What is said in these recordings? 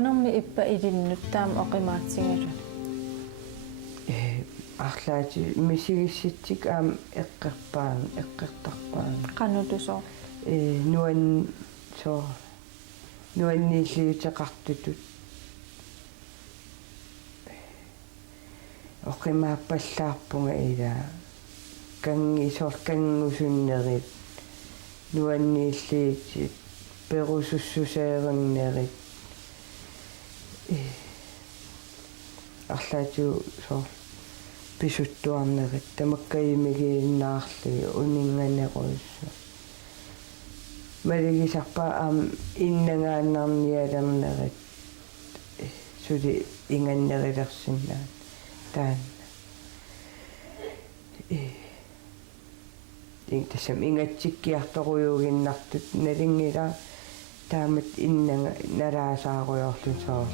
qanormi ippa ilinnut taam oqimaatsingalun арлаати мисигисситсик эққерпаан эққертарпаан qanutusoo нуан соо нуаннииллиутеқартутут оқимааппаллаарпунга ила кангисоор кангусуннерит нуаннииллиит перусуссусаернерит арлаату соо писуттуарнерит тамаккаимигииннаарлуи унинганеруусса малигисарпа иннангааннарниалернерит сули инганнерилерсиннаат таан тасам ингатсиккиарторуйугиннартут налингила таамат иннага налаасааруйорлу соо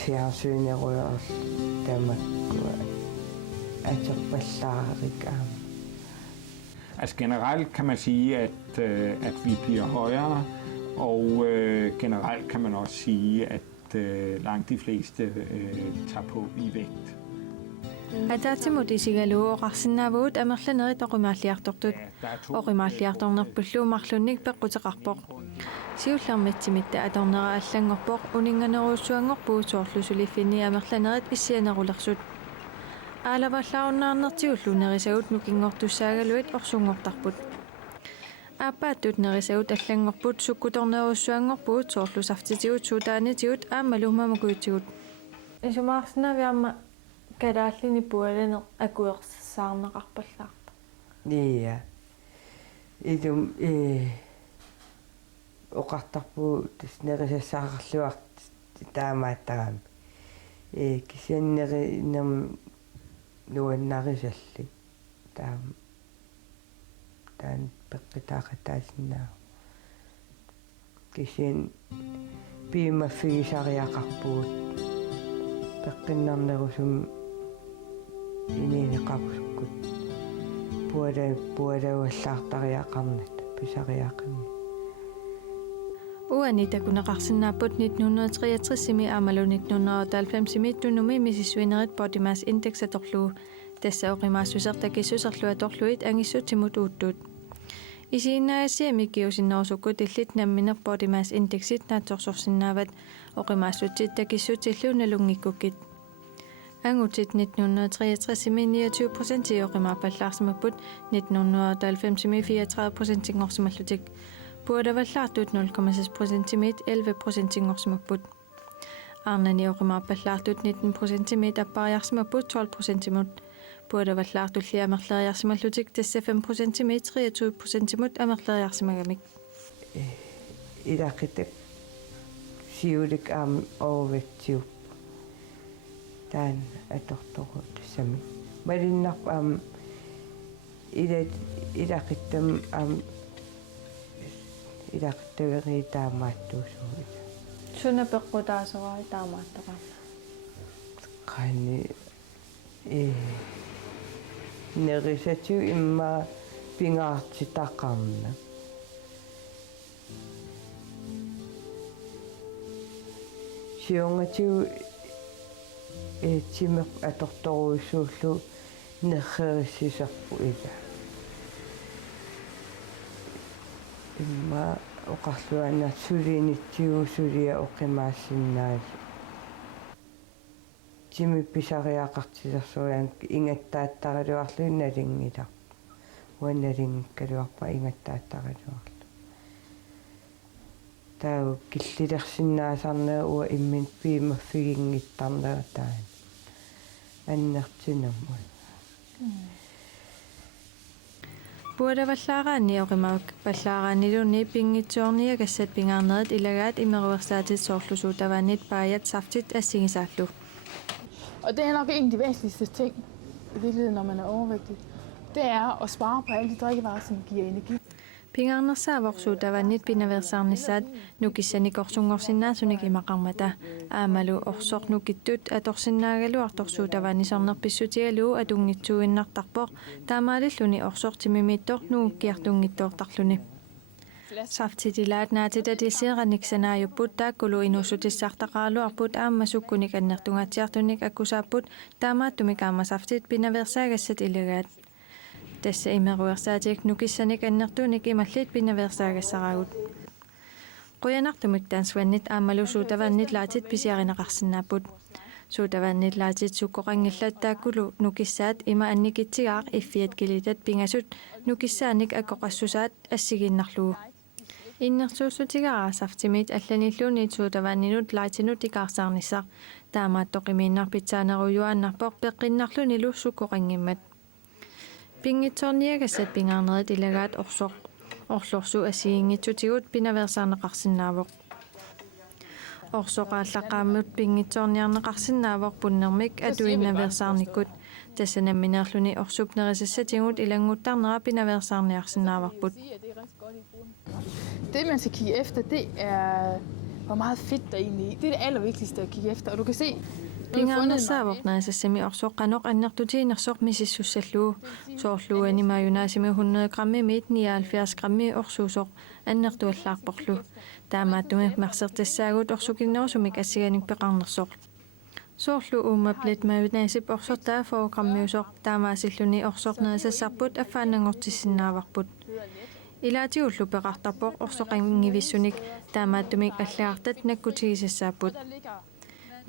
фиарсуинеруйорл таамаккуа aterpallaarik. Altså generelt kan man sige, at vi bliver højere, og generelt kan man også sige, at langt de fleste tager på i vægt. Атаатимут исигалуу оқарсинаавуут амерланери тоқумааллиартортут оқимааллиарторнерпуллуумарлунник пеққутеқарпоқ сиулларматсимитта аторнера аллангорпоқ унинганеруussуангорпуу соорлусулиффини амерланерит иссианерулерсут аалаваллааруннаарнертигуллунерисагут нукингортуссаагалуит орсунгортарпут ааппааттут нерисагут аллангорпут суккуторнеруussуангорпуут соорлусартитигут сутаанитигут аамалуммамукуутигут исумаарсинаавиарма калааллини пуалане акуерсаарнеқарпаллаарпа ния идум оқартарпуу таснерисассаақарлуарт таамааттарами кисианнери нам нуаннарисалли таам таан пеққитаақатаасиннаа кисиан пиимаффигисариақарпуут пеққиннарнерусум ининеқарусуккут пуалауаллаартариақарнат писариақарни уани такунеқарсинааппут 1963-сими аамалу 1990-сими тунуми мисисвинерит бодимас индексаторлуу тассаоқимаассусертакиссусерлуаторлуит ангиссутимут uuttut исииннаасиами киусиннерусукку тиллит намминер бодимас индексит наатсорсорсинаават оқимаассутит такиссутиллуу налунгиккуккит ангутит 1963-сими 29% иоқимаапаллаарсимаппут 1990-сими 34% ингорсималлутик puadavallaartut 0,6% 11% арнани оқимааппаллаартут 19% аппариарсимаппут 12% puadavallaartulli амерлериарсималлутик тасса 5% 23% амерлериарсимагамик илақитак сиулик overvægtiv таан атортору тассами малиннарпа илақиттам илaqtaverii taamaattuusuuit suna peqqutaasuari taamaattaqaa qani nerisatiu imma pingaartitaqarna siungatiu timeq atortoruissuullu nerrerissisarpu ila имма оқарлуана сулиинитсигуусулиа оқимаассиннаали тими писариақартисерсуяан ингаттааттарилуарлуи налингила уаналингкалуарпа ингаттааттарилуарлу таа киллилерсиннаасарнаа уа иммин пиимаффигингиттарнаа таан аннертинамма puadavallaaraanni oqimaak pallaaraannilunni pinngitsuornia kassat pingaarnerit ilagaat imeruersaatit soorlusuutavaannit paajat saftit assingisaallu. Og det er nok en af de væsentligste ting, i virkeligheden, når man er overvægtig, det er at spare på alle de drikkevarer, som giver energi. Pingaarnersaavoqsuutavaannit pinaversaarnissaat nukissanikorsunngorsinnaasunik imaqarmata aamalu orsornukittut atorsinnaagalu artorsuutavaannisarnerpissutigaluu atungitsuinnartarpoq taamaalilluni orsortimimittor nuukkiartungittoortarluni Saftitilaat naatita tisieraniksanaajupput taakkulu inussutissartaqaaluarput aammasukkunik annertungatsiartunik akkusaapput taamaattumik aamasaftit pinaversaagassat ilagaat. Tässä imeruersaatik nukissanik annertunik imallit pinaversaagassaraagut. Quyanartumik taanswannit aammalusuutavannit laatit pisiarinaqarsinnaaput. Suutavannit laatit sukkoqangillat taakkulu nukissaat ima annikitsigaaq iffiat kilitat pingasut nukissaanik akkoqassusaat assiginnarlugu. Innersuussutigaraa saftimit allanilluunit suutavanninut laatinut ikaarsaarnissaq taamaattoqimiinnerpitsaanerujuaannarpoq peqqinnarlunilu sukkoqangimmat. Pingitsoorniagassat pingaarnerit ilagaat orlorsu assiingitsutigut pinaversaarneqarsinnaavoq. Orsoqaallaqaammut pingitsoorniarneqarsinnaavoq punnermik atuinnaversaarnikkut tassanammineerluni orsupnerissassatigut ilanguttarnera pinaversaarniarsinnaavarput. Det man skal kigge efter, det er hvor meget fedt der egentlig er. Det er det allervigtigste at kigge efter, og du kan se Pingaarnersaavoqnaassassami orsoqqanoq annertutiinersoq misissussalluu soorluani maayunaasimi 100 grammi miit 79 grammi orsuusoq annertuallaarporlu taamaattumik marsertassaagut orsukinnerusumik assiganik peqarnersoq soorlu uumaplit maayunaasip orsortaa 4 grammiusoq taamaasilluni orsorneesassarput affaannangortissinaavarput ilaatiullu peqartarpoq orsoqangivissunik taamaattumik allaartat nakkutigisassaaput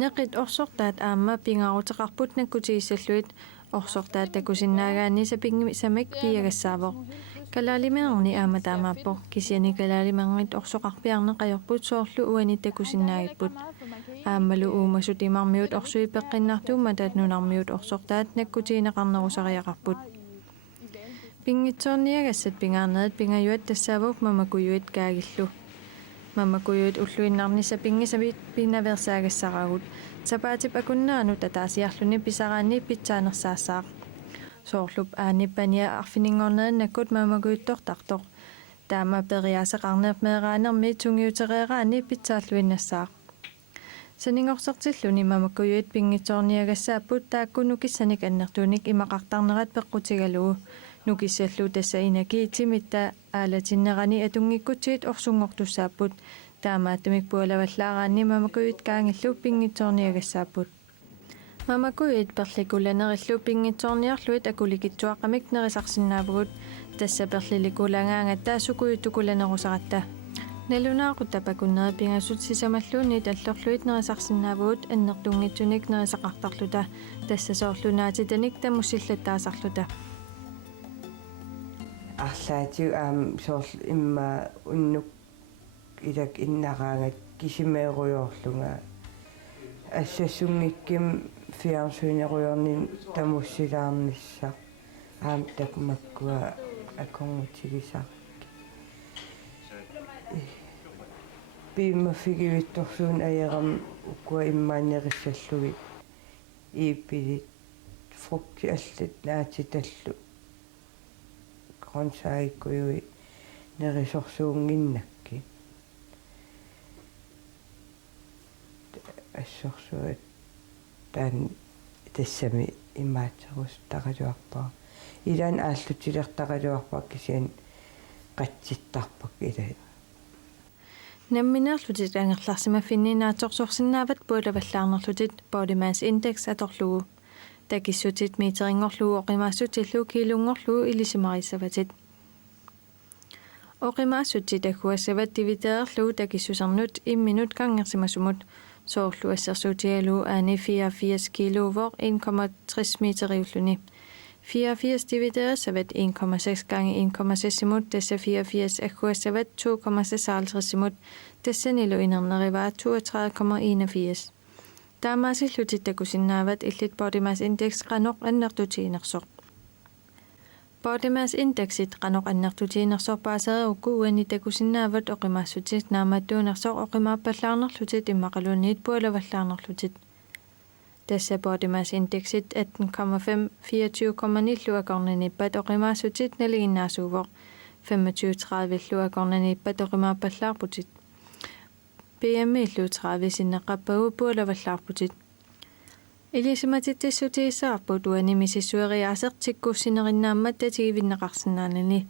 Neqit orsortaat aamma pingaarutaqarput nakkutigissalluit orsortaat takusinnaagaanni sapingmisamik piagassaaavoq kalaalimeerni aama taamaappoq kisiani kalaalimerngit orsoqarpiarneqajorput soorlu uani takusinnaagipput aammalu uumasut imarmiut orsui peqqinnartuumataat nunarmiut orsortaat nakkutiineqarnerusariaqarput pingitsoorniagassat pingaarnerit pingajuat tassaavuk mamakujuit kaagillu Mammakujut ulluinnarnissa pingisavit pinaversaagassaraagut sapaatip akunnaanut ataasiarluni pisaraanni pitsaanersaassaaq soorlup aanippania arfiningorneannakkut mammakuyuttortartoq taama periaasaqarneermeeraanermi tungiutereeraanni pitsaalluinnassaaq saningorsertilluni mammakujut pingitsoorniagassaapput taakkunukissanik annertuunik imaqartarnerat peqqutigalugu nukissallu tassa inaki timitta aalatinnерани атунгиккутсиит орсунгортуссааппут таамааттумик пуалаваллаараанни мамакуит каангиллу пингитсоорниагассааппут мамакуит перликуланериллу пингитсоорниарлуит акуликитсуаққамик нерисарсиннаавгут тасса перлиликулангаангаттаа сукуйуттукуланерусаратта налунаақутта пакуннери пингасут сисамаллуунни таллорлуит нерисарсиннаавгут аннертунгитсуник нерисақартарлута тасса соорлунаатитаник тамуссиллаттаасарлута арлаатиу соорл имма уннук илак иннараангат кисимееруйоорлунга ассассунгикким фиарсуинеруйорнин тамуссилаарнisса такмаккуа аконгутигисар пимафигивитторсуун аерам уккуа иммаанериссаллуги ииппилит фрукти аллат наатиталлу grøntsagsgøy nerisorsuunginnakki assorsuat taan tassami immaatserus taqaluarpaa ilan aallutilertaqaluarpaa kisian qatsittarpak ila Nammineerlutit angerlarsima finniinaatorsorsinnaavat puulavallaarnerlutit body mass index atorlugu takissutit miiteringorlugu oqimaassutiillu kiilungorlugu ilisimarisavatit oqimaassutsit akkuassavat diviteerlugu takissusernut imminut kangersimasumut soorlu assersuutialugu aani 84 kilovoq 1,60 meteriulluni 84 divideresavat 1,6 gange 1,6 simut tassa 84 akkuassavat 2,56 simut tassa nilu inernerivaat 32,81 Taamaasillutit takusinnaavat illit body mass index qanoq annertutiinersoq body mass indexit qanoq annertutiinersoq paasereukku uani takusinnaavat oqimaassutsit naamaattuunersoq oqimaappallarnerlutit immaqaluunniit pualavallaarnerlutit tassa body mass indexit 18,5 24,9 akornanippat oqimaassutsit naliginnaasuuvoq 25-30 akornanippat oqimaappallarputit BMI 30 sinneqappagu pualavallaarputit ilisimatitissutiissaarput uanimisissueriaaseq tikkuussinerinnaammat tatigivinneqarsinnaanani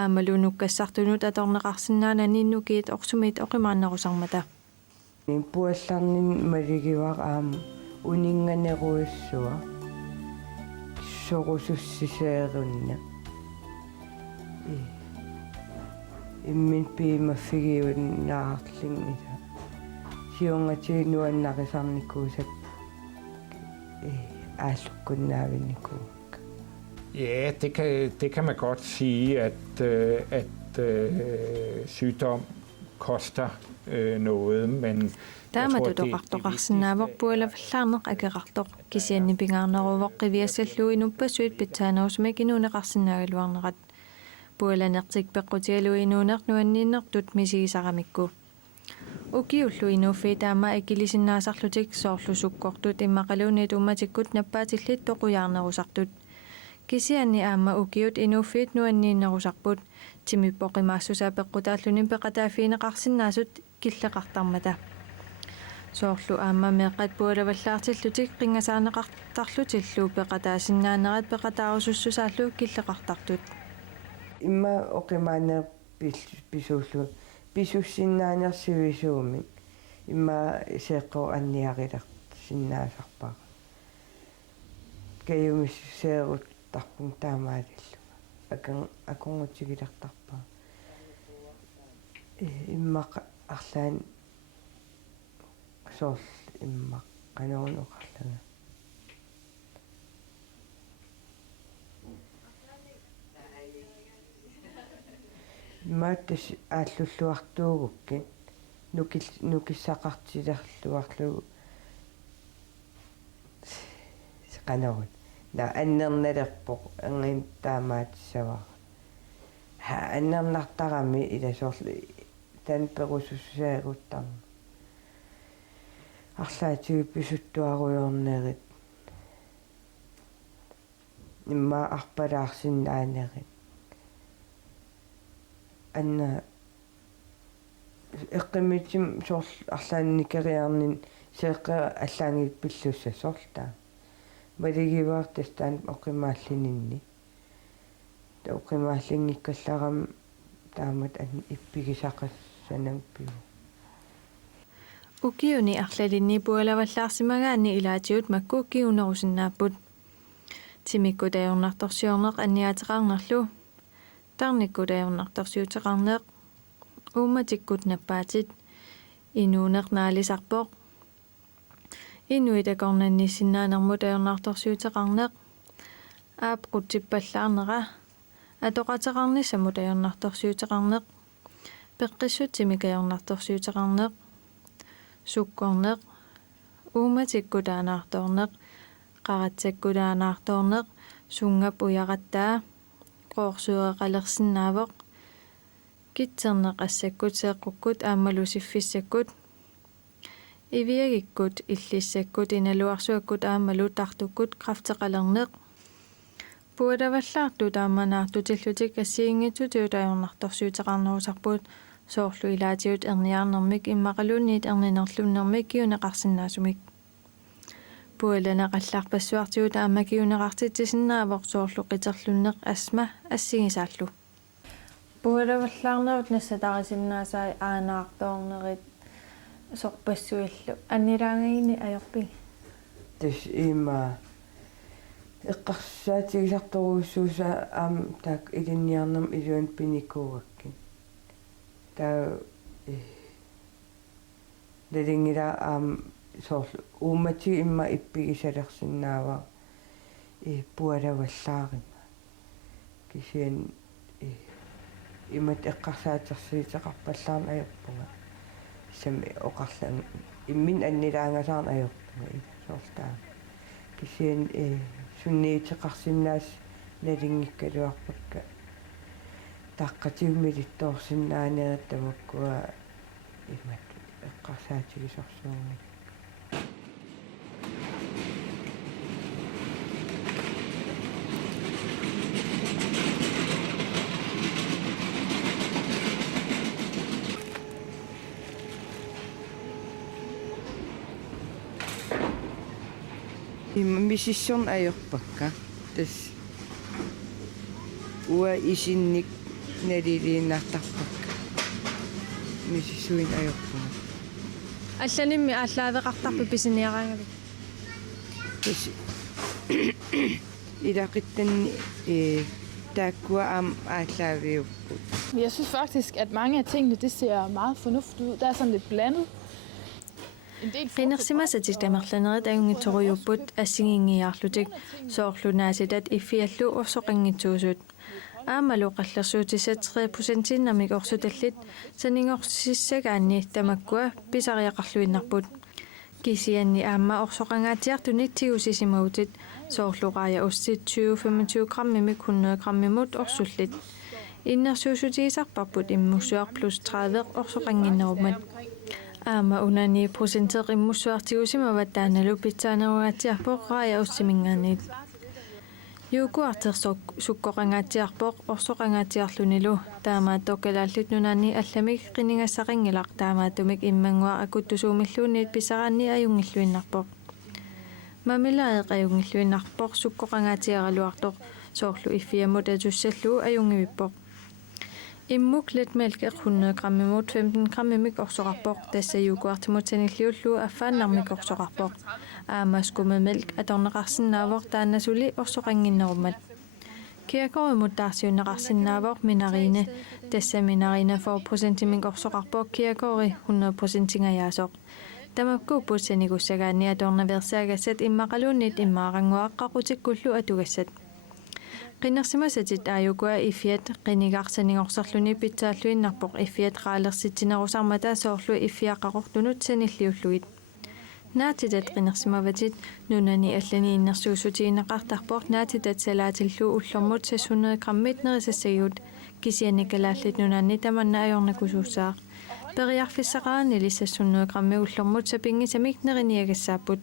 аамалунуккассартунут аторнеқарсинаанани иннукиит орсумит оқимааннерусармата nin puallarnin maligivaq uninganeruissua sorusussiseerunna immin piimaffigiunnaarlingita siungatiinuannaqisarnikkuusak aallukkunnaavinnikkuuk. Ja, det kan man godt sige, at sygdom koster noget, men тааматутоқартоқарсинаавор пуалаваллаарнеқ акеқартоқ кисианнипингаарнерувоқ қивиассаллуу инуппасуит питсаанаусмик инунеқарсинаагалуарнерат пуаланертик пеққутиалу инуунернуаннииннертут мисигисарамикку укиуллу инуффи таама акилисиннаасарлутик соорлусуккортут иммақалуунит умматиккут наппаатиллит тоқуяарнерусартут кисианни аама укиут инуффиит нуаннииннерусарпут тимиппоқимаассусаа пеққутааллунин пеқатааффиинеқарсинаасут киллеқартармата соорлу аама меққат пуалаваллаартиллутик қингасаанеқартарлутиллу пеқатаасиннаанерат пеқатаарусуссусааллу киллеқартартут Imma oqimaana pisuullu pisussиннаанерсивисуумик имма сеэққо анниарилар синнаасарпаа каюмиссеерут тарпун таамаалиллу аконгутсигилертарпаа имма арлаан соорл имма канаунеқарлага мааттас ааллуллуартуугукки нукиссақартилерлуарлугу канаун на аннерналерпоқ ангин таамаатиссаваа аннернартарами иласорли тан перусуссаагуттарна арлаатиги писуттуаруйорнерит имма арпалаарсиннаанерит анна эққимитсим сорл арлаанникериарнин сеэққа аллаангит пиллусса сорлта малигиваартастаан оқимааллининни оқимааллингиккалларам таамат ан иппигисақассанампиу укиуни арлалинни пуалаваллаарсимагаани илаатиут маккууккиунерусиннааппут тимиккутаёрнарторсиорнеқ анниатеқарнерлу тарниккутаёрнарторсиутеқарнеқ ууматиккут наппаатит инуунернаалисарпоқ инуитакорнанниссиннаанермутаёрнарторсиутеқарнеқ аапқутсиппаллаарнера атоқатеқарниссамутаёрнарторсиутеқарнеқ пеққиссутсимикаёрнарторсиутеқарнеқ суккорнеқ ууматиккутаанаарторнеқ қаратсаккутаанаарторнеқ сунгап уяраттаа qoorsueqalersinnaavoq kitserneqassakut seeqqukut aammalusiffiссakut iviagikkut illissakut inaluarsuakkut aammalu tartukkut krafteqalerneq pualavallaartu taammanaartutillutik assiingitutiutaajornartorsuuteqarnerusarput soorlu ilaatiut erniaarnermik immaqaluunniit erninerlunnermik kiuneqarsinnaasumik pualaneqallarpassuartigut aammakiuneqartitsisinnaaavoq soorlu qiterlunneq asma assigisaallu pualavallаарnerut nassatarisinnaasai aanaartoornerit sorpassuillu annilaangaini ajorpi тас има эққарсаатигисарторуссууса аам таак илинниарнам илуан пиникуугакки таа лелингила аам соорлу уумати имма иппигисалерсиннаава пуалаваллаарима кисиан имат эққарсаатерсиитеқарпаллаарна аёрпунга сами оқарлан иммин аннилаангасаарна аёрпунга соорлтаа кисиан сунниитеқарсиннаас налингиккалуарпакка таққатигмилитторсиннаанерат тамаккуа имат эққарсаатигисорсуунни мисиссорн аёрпакка тас уа исинник налилииннаартарпакка мисисуин ajorpuna алланимми ааллаавеқартарпи писиниараангали ис илақиттанни тааккуа ааллаавиуппут. Jeg synes faktisk, at mange af tingene, det ser meget fornuftigt ud. Der er sådan lidt blandet. En del qinnersimassatik tamerlanerit aungitsorujupпут ассигингиарлутик соорлунааситат иффиаллу орсоқангитсуусут аамалу қаллерсуутисат 3%-намик орсуталлит санингорсиссагаанни тамаккуа писариақарлуиннарпут кисианни аама орсоқангаатиартуник тигусисимаутит соорлуqaая уссит 20-25 граммимик 100 граммимут орсуллит иннерсуусутигисарпарпут иммуссуар плюс 30 орсоқангиннерумат аама унани процентеқ иммуссуартигусимават тааналу питсаанеругаатиарпоқ раая уссимингаанит юукуартерсоқ суккоқангаатиарпоқ орсоқангаатиарлунилу таамаа токкалааллут нунани алламик қинигассақингилақ таамаатумик иммангуа акуттусуумиллуунниит писараанни аюнгиллуиннарпоқ мамилаеқ аюнгиллуиннарпоқ суккоқангаатиаралуартоқ соорлу иффиамут атуссаллуу аюнгивиппоқ иммук летмелкеқ 100 граммимут 15 граммимик орсоқарпоқ тассаюукуартимут саниллиуллуу аффааннармик орсоқарпоқ аамаскумамелк аторнеқарсинаавоқ таанасули орсоқангиннерумат киакоримут таарсиуннеқарсинаавоқ минарине тассаминарина 4%-имик орсоқарпоқ киакори 100%-ингаяасоқ тамаккууппут санигуссагаани аторневерсаагассат иммақалуунниит иммаарангуаққақутиккуллу атугассат qinnersimassatit aayukua iffiat qinigaarsaningorserluni pitsaаллуиннарпоқ iffiat qaalersitsinерусармата соорlu iffiaqqaqortunut sanilliulluit naatitat qinnersimavatit nunani allani innersuusutiinneqartarpoq naatitat salaatillu ullormut 600 grammit nerisassagut kisiannikalaallit nunanni tamanna ajornakusuussaaq periarfissaqaani li 600 grammi ullormut sapingisamik neriniagassaapput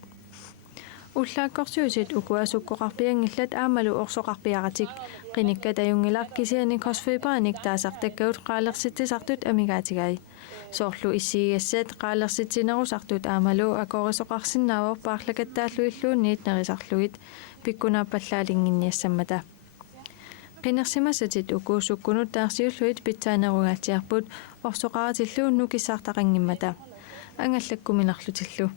уллааккорсуусит укуасуккоқарпиангиллат аамалу орсоқарпиаратик қиниккат аюнгилар кисианик хосфибрааник таасартаккаут qaalersittisartut амигаатигай соорлу иссигиассат qaalersitsinерусартут аамалу акорисоқарсинаавор paarlakattaаллуиллуунниит нерисарлугит пиккунааппаллаалингинниассаммата qinnersimassatit ukuusukkunut taarsiulluit pitsaanеругаатиарпут орсоқаратиллуу нукиссаартақангиммата ангаллаккуминарлутиллу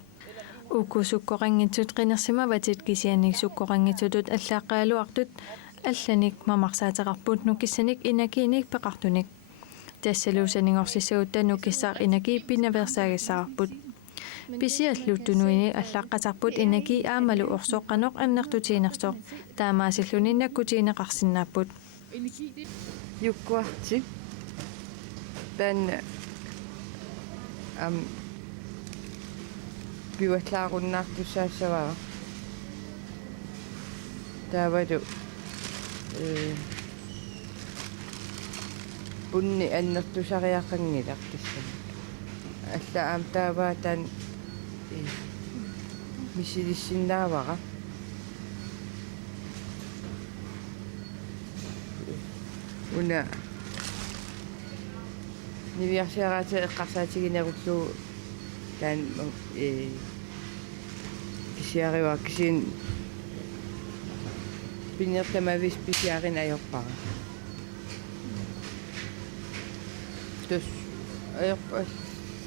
укусуккоқангитсут qinnersimavatit kisianik sukkoqangitsutut аллааққаалуартут алланик мамарсаатеқарпут нукиссаник инакиник пеқартуник тассалуусанингорсиссагутта нукиссаар инаки пинаверсаагиссаарпут писиаллуттунуини аллааққатарпут инаки аамалу орсоққаноқ аннертутиинерсоқ таамаасиллуни наккутиинеқарсинааппут юккуарти тан пиватлааруннаартуссаассаваа таавалу пунни аннертусариақангилартиссам алла аам тааваа тан мисилиссиннаавара уна нивиарсиараати эққарсаатигинеруллуу таан кисиариуа кисин пинертамавис писиарин ajorpara тус ajorpa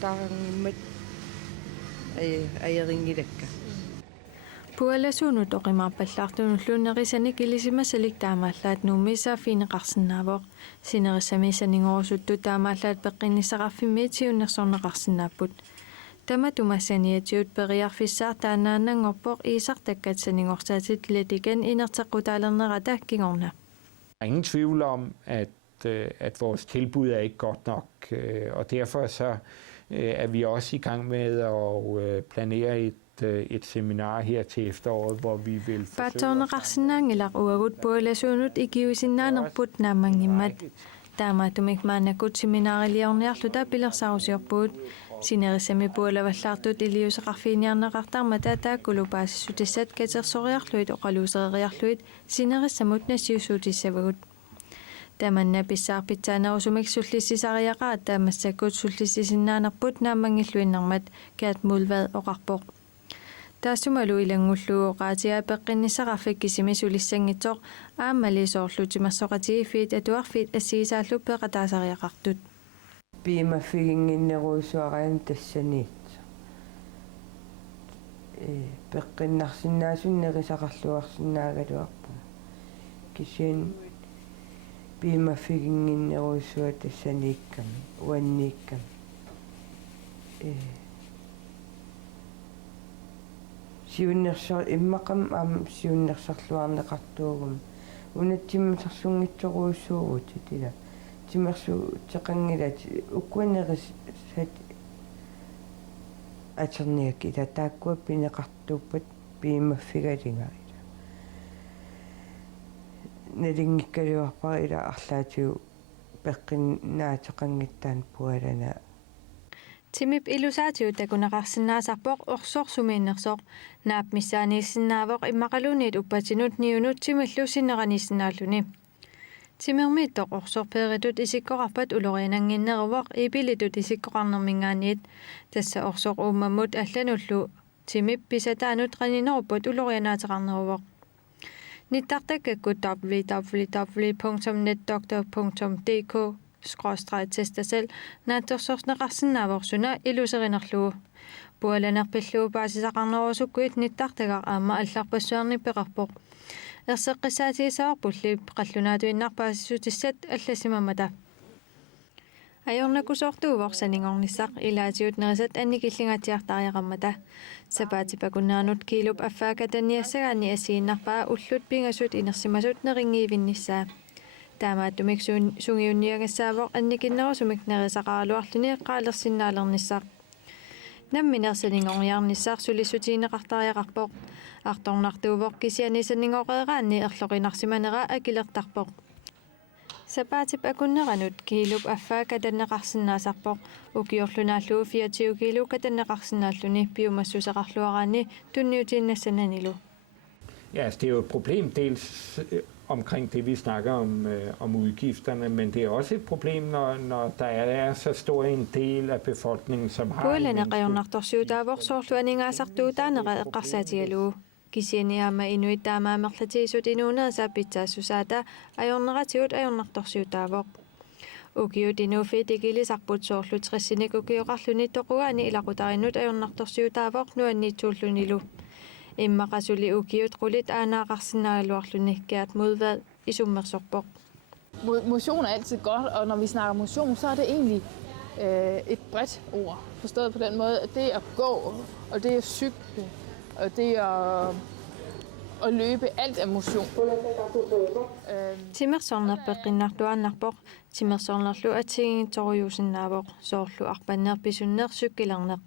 таарангиммат аерингилакка пуаласуунут оқимаарпаллаартунуллуунерисаник илисимасалик таамааллаат нуумисаафинеқарсинаавоқ синерисамисанингорусутту таамааллаат пеққиннисараффимиитиуннерсорнеқарсинааппут таматумассаниатиут периарфиссаар таанаанангорпоқ иисартаккатсанингорсаатит летикан инертеққутаалернерата кигорна. Ingen tvivl om, at vores tilbud er ikke godt nok, og derfor så er vi også i gang med at planere et seminar her til efteråret, hvor vi vil forsøge... Patorneqarsinnaangilaq uagut pualasuunut ikiusinnaanerput naamangimmat taamaatumik maanakut seminaariliorniarluta pilersaarusiorpuut sinerisami pualavallaartut iliuseqarfiiniarneqartarmata taakkulupaassutissat katersoriarluit oqaluuseriariarluit sinerissamut nasiusuutissavagut tamanna pissaarpitsaanerusumik sullissisariaqaat taamassakut sullissisinnaanerput naamangilluinnermat kaat mulvad oqarpoq Taasumalu ilangulluuqaatia peqqinnisaqarfik kisimi sulissangitsoq aammalisoorlutimassoqatigifiit atuarfiit assiisaallu peqataasariaqartut. Piimaffiginginneruissuarain tassaniit. Peqqinnarsinnaasunnerisaqarluarsinnaagaluarpu. Kisiin piimaffiginginneruissua tassaniikkami, uanniikkami. Siunnersar immaqam siunnersarluarneqartuugum. Unattimmasarsunngitsoruissuugut tila. Timmersu teqangilat ukkuaneris sat aterniak ila taakkua pineqartuuppat piimaffigalinga. Nalingikkaluarpara ila arlaatiu peqqinnaatеqангиттаан pualana. Timip ilusaatiu takunaqarsinnaasarpoq orsorsumiinnersoq naapmissaaniissinnaavoq immaqaluuniit uppatinut niunut timalluusinneqaniissinnaalluni. Timermiittoq orsorpeeritut isikkoqarpat uloriananginneruvoq ipilitut isikkoqarnermingaaniit tassa orsoq uummamut allanullu timip pisataanut qanineruppat ulorianaateqarneruvoq. Nittartakkakkut www.netdoktor.dk/testasel naattorsorsneqarsinnaavorsuna iluserinerlugu. Pualanerpilluu paasisaqarnerusukkuit nittartagar aamma алларпассуарни пеқарпоқ. Ерсеққиссаатигисаварпулли қаллунаатуиннарпаасисутиссат алласимамата. Ajornakusortuuvorsaningornissaq ilaatiut nerisat annikillingatiartariaqammata. Sapaatipakуннаанут килуп аффаакатанниассагаани асииннарпаа уллут пинgasut инерсимасут нерингиивиннissaa. Таамааттумик сунгиунниагассаавоқ анникиннерусумик нерисақаралуарлуни qaалерсиннаалернissaa. Намминерсанингорниарнissaar sulisutiineqartariaqarpoq. Artornartuuvoq kisianisaningoqeeraanni erloqinarsimanera akilерtarpoq. Sapaatip akunneranut kiilup affaakatanneqarsinnaasarpoq ukiorlunaalluu 24 kilo katanneqarsinnaalluni biomassuseqarluaraanni tunniutiinnassananilu. Ja, altså det er jo et problem dels omkring det, vi snakker om udgifterne, men det er også et problem, når der er så stor en del af befolkningen, som har... Pualaneqajornartorsuutaavorsorluaningaasartuutaanera eqqarsaatigaluu. Kisianiaama inuittaamaamerlatiisut inuuneersaa pitsaassusaata ajorneratigut ajornartorsiutaavoq. Ukiut inuufiit ikilisarput soorlut 30 ukioqarluni toquaani ilaqutarinnut ajornartorsiutaavoq nuanniitsuullunilu. Immaqasuli ukiut qulit aanaaqarsinnaaluarluni kært modvad isummersorpoq. Motion er altid godt, og når vi snakker motion, så er det egentlig et bredt ord. Forstået på den måde, at det at gå, og det at cykle, og det at løbe, alt er motion. Timersornerpeqinnartuaannarpoq timersornerlu atigintorjuusinnaavoq soorlu arpannerpisunneer sykkilerneq.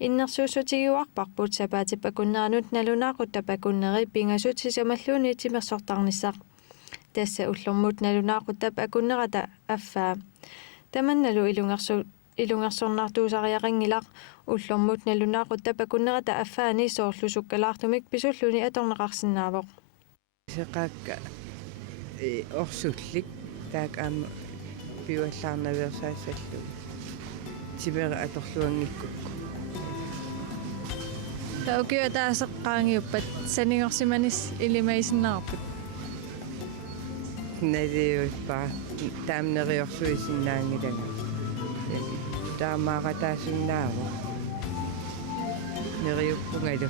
Innersuusutigiuarparput sapaatipakunnaanut nalunaaqutapakunneri pingasut sisamalluuni timersortarnissaq. Tassa ullormut nalunaaqutap akunnerata affaa. Tamannalu ilungersornartuusariaqangilaq ullormut nalunaaqutap akunnerata affaani soorlusukkalaartumik pisulluni atorneqarsinnaavoq. Seqaakka orsullik taak aama piuallaarnaversaassallu. Timera atorluangikkukku. Taukio taaseqqaangiuppat saningorsimanis ilimaisinnaarput. Naliuippa taamneriorsuisinnaangilanga. Taamaaqataasunnaavo. Neriuppungalu.